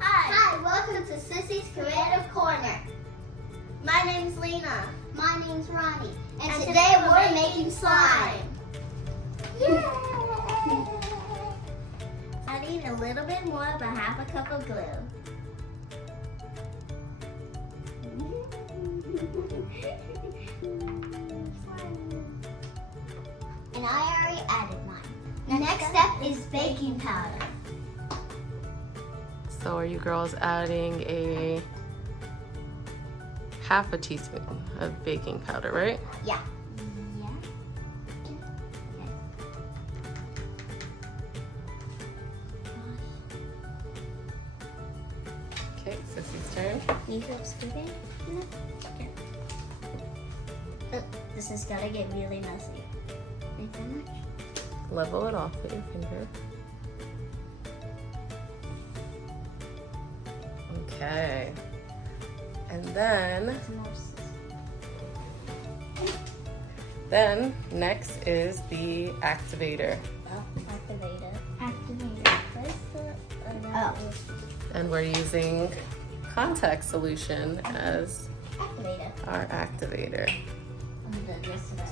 Hi, welcome to Sissy's Creative Corner. My name's Lena. My name's Ronnie. And today we're making slime. Yay! I need a little bit more, but half a cup of glue. And I already added mine. Next step is baking powder. So are you girls adding a half a teaspoon of baking powder, right? Yeah. Okay, Sissy's turn. You feel scooping? This is gonna get really messy. Thank you very much. Level it off with your finger. Okay. And then next is the activator. Activator. Oh. And we're using contact solution as Activator. our activator. This side.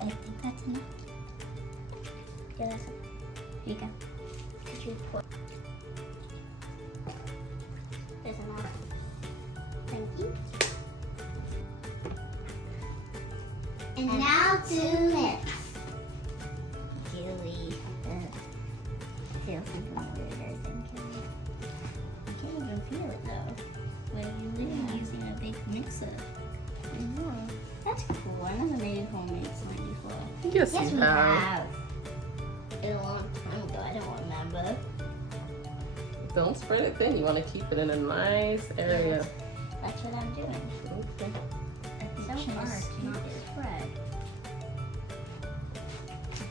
I think that's enough. Yeah, that's it. Here you go. Could you pour? There's enough. Thank you. And now to mix. Gooey. Feels something weird, I think. I can't even feel it though. But you're literally using a big mixer. I know. That's cool. I never made homemade slime before. Yes, Yes, you we have. have. A long time ago. I don't remember. Don't spread it thin. You want to keep it in a nice area. That's what I'm doing. Okay. It's so hard to not spread.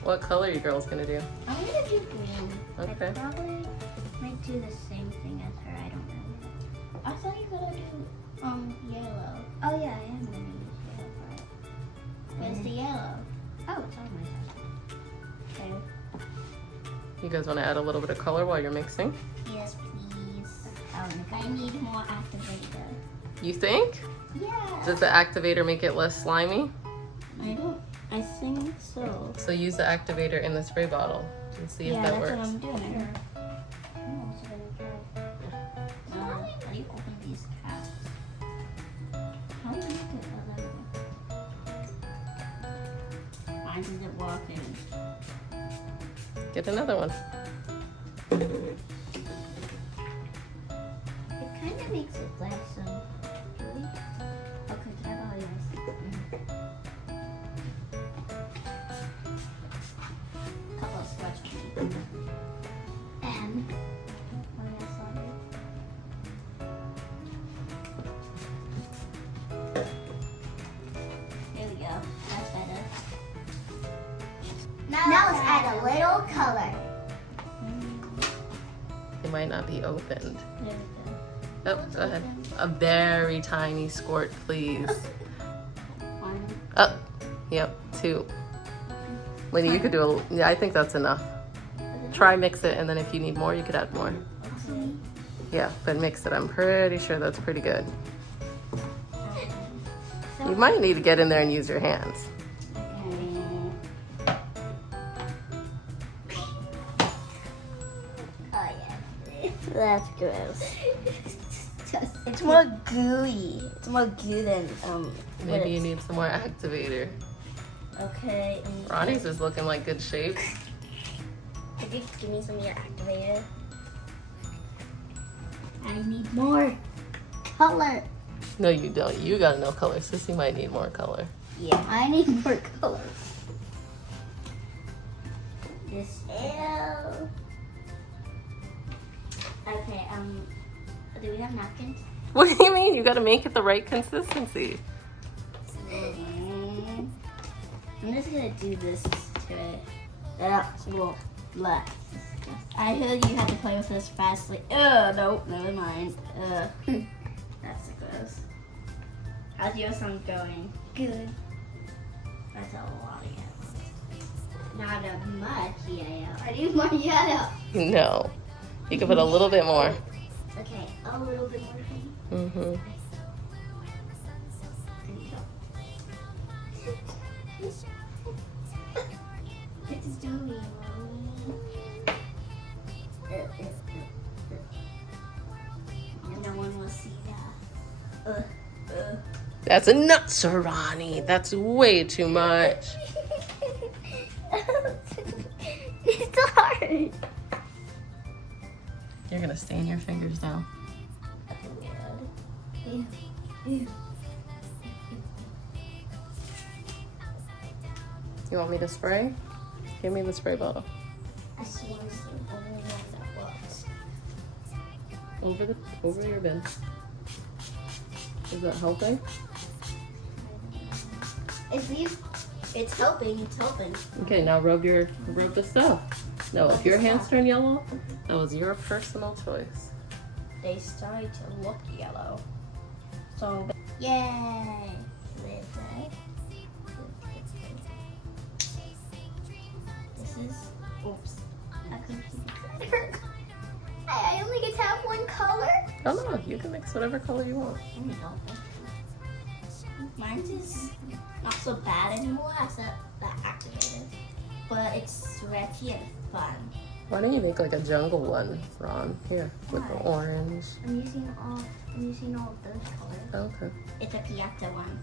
What color are you girls gonna do? I'm gonna do green. Okay. I probably might do the same thing as her. I don't know. I thought you were gonna do yellow. Oh yeah, I am gonna use yellow for it. Where's the yellow? Oh, it's on my side. Okay. You guys want to add a little bit of color while you're mixing? Yes, please. I need more activator. You think? Yeah. Does the activator make it less slimy? I think so. So use the activator in the spray bottle and see if that that's works. what I'm doing. I'm also gonna try. How do you open these caps? How do you make it? Why does it walk in? Get another one. It kind of makes it like some gooey. Okay, can I borrow yours? Couple of scratch keys. And one last one. There we go. That's better. Now let's add a little color. It might not be opened. There we go. Oh, go ahead. A very tiny squirt, please. One. Oh, yep, 2. Lady, you could do yeah, I think that's enough. Try mix it, and then if you need more, you could add more. Okay. Yeah, but mix it. I'm pretty sure that's pretty good. So You might need to get in there and use your hands. Oh yeah. That's gross. It's more gooey. It's more goo than Maybe you need some more activator. Okay. Ronnie's is looking like good shape. Could you give me some of your activator? I need more color. No, you don't. You got no color. Sissy might need more color. Yeah, I need more color. This. Ew. Okay. Do we have napkins? What do you mean? You got to make it the right consistency. I'm just gonna do this to it. Well, Blah. I heard you had to play with this fastly. Nope, never mind. That's gross. How's your song going? Good. That's a lot of yellow. Not as much yellow. I need more yellow. No. You can put a little bit more. Okay, a little bit more. Mm-hmm. It's doing. No one will see that. That's enough, Serani. That's way too much. It's hard. You're gonna stain your fingers now. You want me to spray? Give me the spray bottle. I swear it's the only one that works. Over your bin. Is that helping? It's helping. It's helping. Okay, now rub the stuff. No, if your hands turn yellow, that was your personal choice. They started to look yellow. So, yay! This is. Oops. I couldn't see it. I only get to have one color. Oh no, you can mix whatever color you want. Mine is not so bad anymore as the activated, but it's stretchy and fun. Why don't you make like a jungle one, Ron? Here, with the orange. I'm using all of those colors. Okay. It's a piñata one.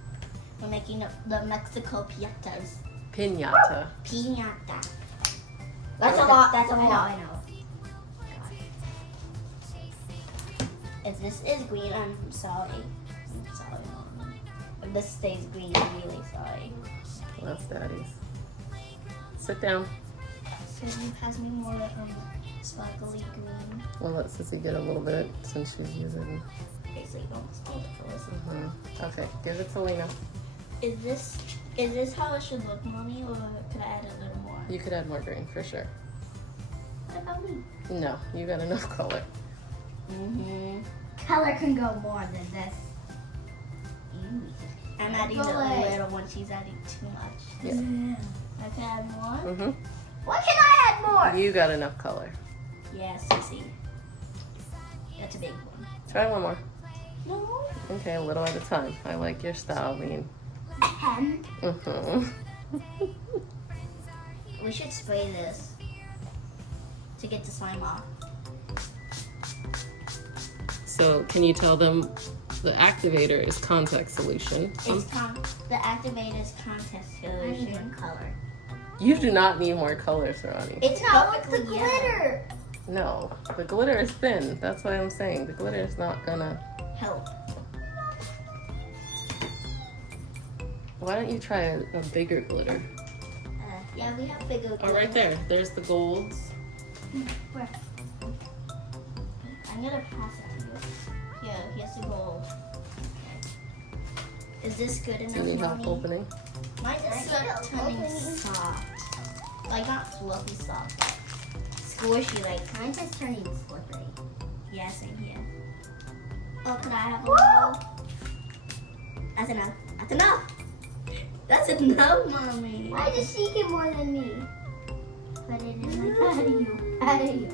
We're making the Mexico piñatas. Piñata. Piñata. That's a lot. That's a lot. I know. If this is green, I'm sorry. I'm sorry, Mom. If this stays green, I'm really sorry. Well, that's Daddy's. Sit down. Because you pass me more sparkly green. We'll let Sissy get a little bit since she's using. Basically, almost all the colors. Okay, give it to Lena. Is this how it should look, Mommy, or could I add a little more? You could add more green for sure. What about me? No, you got enough color. Color can go more than this. I'm adding a little one. She's adding too much. Yeah. I can add more? What can I add more? You got enough color. Yes, Sissy. That's a big one. Try one more. No. Okay, a little at a time. I like your style, Lean. We should spray this to get the slime off. So, can you tell them the activator is contact solution? The activator's contact I need solution. one color. You do not need more color, Serani. It's No, it's the perfectly yellow. glitter. No, the glitter is thin. That's what I'm saying. The glitter is not gonna Help. Why don't you try a bigger glitter? Yeah, we have bigger. Oh, right there. There's the golds. Where? I'm gonna pass it to you. Here, here's the gold. Okay. Is this good enough, Do you need help Mommy? opening? Mine just I need started help turning opening. soft. Like not fluffy soft, but squishy. Like Mine's just turning slippery. yeah, same here. Oh, could I have a little? That's enough. That's enough. That's enough, Mommy. Why does she get more than me? Put it in my patio. Patio.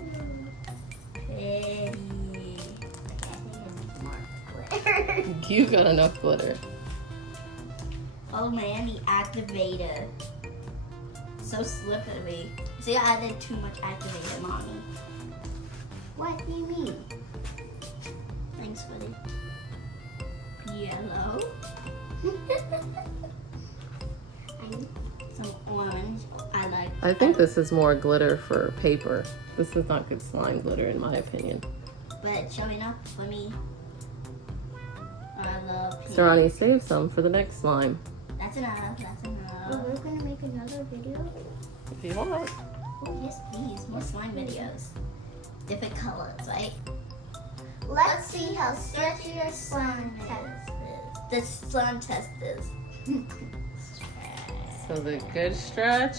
Pretty. You got enough glitter. Oh man, the activator. So slippery. See, I added too much activator, Mommy. What do you mean? Thanks for the yellow. Some orange. I like. I think this is more glitter for paper. This is not good slime glitter in my opinion. But it's showing up for me. I love pink. Serani, save some for the next slime. That's enough. That's Well, enough. we're gonna make another video. If you want. Oh yes, please. More slime videos. Different colors, right? Let's see how stretchy your slime test The slime test is. So the good stretch.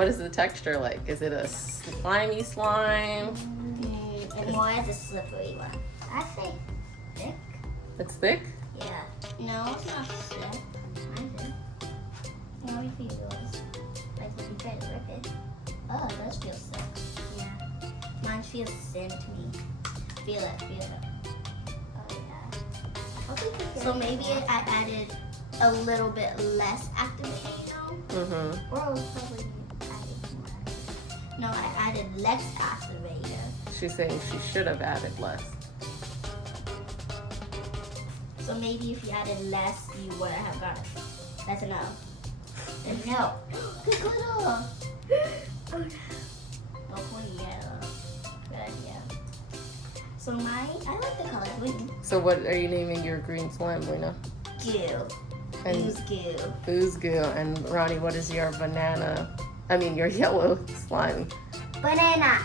What is the texture like? Is it a slimy slime? And more as a slippery one. I say thick. It's thick? Yeah. No, it's not thick. Mine is. Let me feel yours. Like when you try to rip it. Oh, it does feel thick. Yeah. Mine feels thin to me. Feel it, feel it. Oh yeah. So maybe I added a little bit less activator. Mm-hmm. Or I was probably adding more. No, I added less activator. She's saying she should have added less. So maybe if you added less, you would have got it. That's enough. No. Good glitter. Go for yellow. Good idea. So I like the color green. So what are you naming your green slime, Lena? Goo. And Use goo. ooze goo. And Ronnie, what is your your yellow slime? Banana.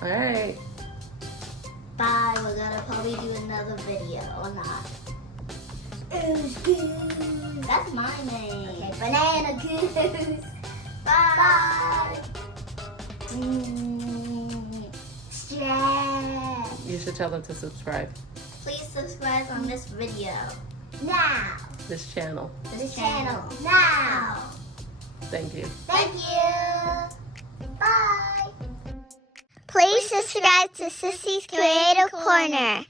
All right. Bye. We're gonna probably do another video or not. Ooze goose. That's my name. Okay, banana goose. Bye. Stress. You should tell them to subscribe. Please subscribe on this video. Now. This channel. This channel. Now. Thank you. Thank you. Bye. Please subscribe to Sissy's Creative Corner.